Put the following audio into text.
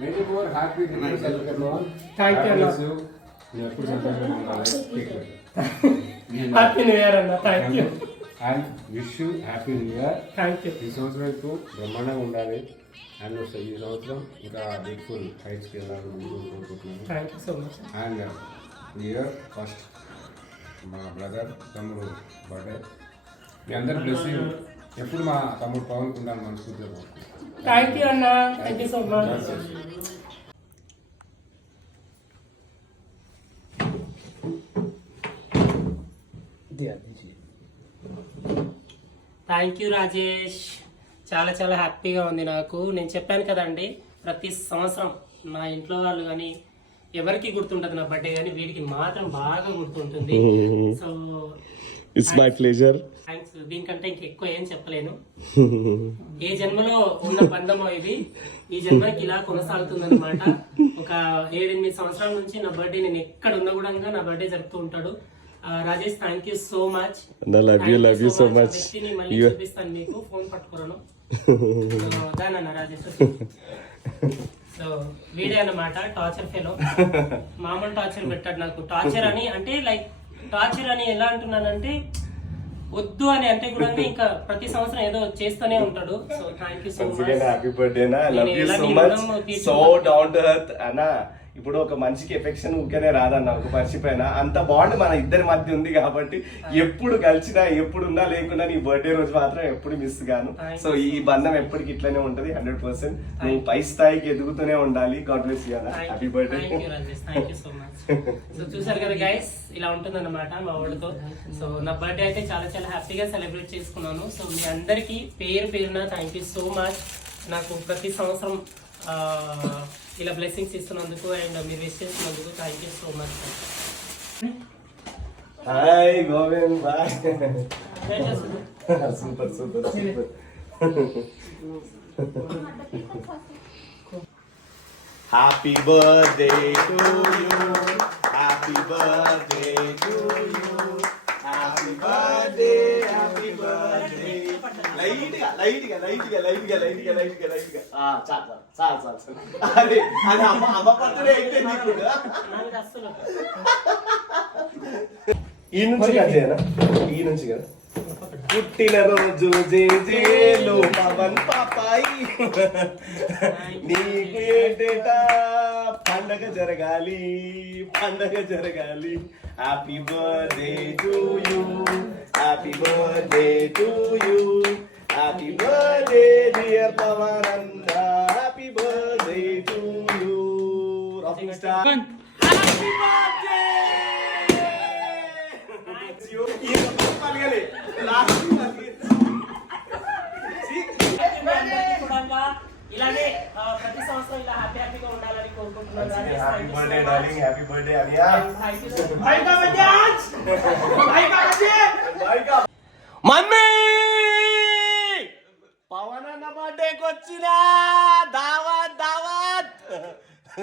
Many more happy returns of the Lord. Thank you, God bless Lord. you. You have put సంతోషంగా ఉండాలి. Take care. Happy new year అన్న. Thank you. And wish you happy new year. Thank you. ఈ సంవత్సరం ఎక్కువ బ్రహ్మాండంగా ఉండాలి. And ఈ సంవత్సరం ఇంకా బ్యూటిఫుల్ హైట్స్కి వెళ్ళాలని కోరుకుంటున్నాను. Thank you so much. And year first మా బ్రదర్ తమ్ముడు బర్త్డే మీ అందరి బ్లెస్సింగ్ ఎప్పుడు మా తమ్ముడు పవన్ కుండాలి మనస్ఫూర్తిగా. థ్యాంక్ యూ అన్న. Thank you so much. Thank you Rajesh. చాలా చాలా హ్యాపీగా ఉంది నాకు. నేను చెప్పాను కదండి, ప్రతి సంవత్సరం నా ఇంట్లో వాళ్ళు కానీ ఎవరికి గుర్తుంటుంది నా బర్త్డే, కానీ వీడికి మాత్రం బాగా గుర్తుంటుంది. So it's my pleasure. Thanks. దీనికంటే ఇంకెక్కువ ఏం చెప్పలేను. ఏ జన్మలో ఉన్న బంధమో ఇది, ఈ జన్మకి ఇలా కొనసాగుతుంది అనమాట. ఒక 7-8 సంవత్సరాల నుంచి నా బర్త్డే నేను ఎక్కడ ఉన్నా కూడా నా బర్త్డే జరుపుతూ ఉంటాడు. Rajesh thank you so much. Love you so much. మళ్ళీ చూపిస్తాను మీకు, ఫోన్ పట్టుకోరాను దానన్న రాజేష్. సో వీడే అన్నమాట టార్చర్ ఫెలో. మామూలు టార్చర్ పెట్టాడు నాకు. టార్చర్ అని అంటే లైక్ టార్చర్ అని ఎలా అంటున్నానంటే వద్దు అని అంటే కూడా ఇంకా ప్రతి సంవత్సరం ఏదో చేస్తూనే ఉంటాడు. So thank you so much. Happy birthday నా. Love you so much. So down to earth అన్నా. ఇప్పుడు ఒక మనిషికి ఎఫెక్షన్ ఊరికేనే రాదన్న, ఒక మనిషి పైన అంత బాండ్ మన ఇద్దరి మధ్య ఉంది కాబట్టి ఎప్పుడు కలిసినా ఎప్పుడున్నా లేకుండా నీ బర్త్డే రోజు మాత్రం ఎప్పుడు మిస్ గాను. సో ఈ బంధం ఎప్పటికి ఇట్లనే ఉంటది. 100% నువ్వు పై స్థాయికి ఎదుగుతూనే ఉండాలి. గాడ్ బ్లెస్ యు అన్న. Happy birthday. Thank you so much. So చూసారు కదా గైస్, ఇలా ఉంటుందన్నమాట మా వాళ్ళతో. సో నా బర్త్డే అయితే చాలా చాలా హ్యాపీగా సెలబ్రేట్ చేసుకున్నాను. సో మీ అందరికీ పేరు పేరున థ్యాంక్ యూ సో మచ్. నాకు ప్రతి సంవత్సరం ఇలా బ్లెస్సింగ్స్ ఇస్తున్నందుకు అండ్ మీరు విష్ చేస్తున్నందుకు thank you so much. Hi Govind బాయ్. Super super super. Happy birthday to you. Happy birthday to you. Happy birthday. Happy birthday. లైట్గా లైట్గా లైట్గా లైట్గా లైట్గా లైట్గా లైట్గా చాలు చాలు చాలు చాలు. అదే అది అమ్మ బర్త్డే అయిపోయింది ఇప్పుడు. ఈ నుంచి కదా, ఈ నుంచి కదా. పుట్టినరోజు జేజేలు పవన్ పాపాయి, నీకు ఏంటేటా పండగ జరగాలి, పండగ జరగాలి. Happy birthday to you. Happy birthday to you. Happy birthday dear పవనంద. Happy birthday to you. Rocking star. Happy birthday. ఇలానే ప్రతి సంవత్సరం ఇలా హ్యాపీ హ్యాపీగా ఉండాలని కోరుకుంటున్నాను. Happy birthday darling. Happy birthday అనియా. Thank you so much.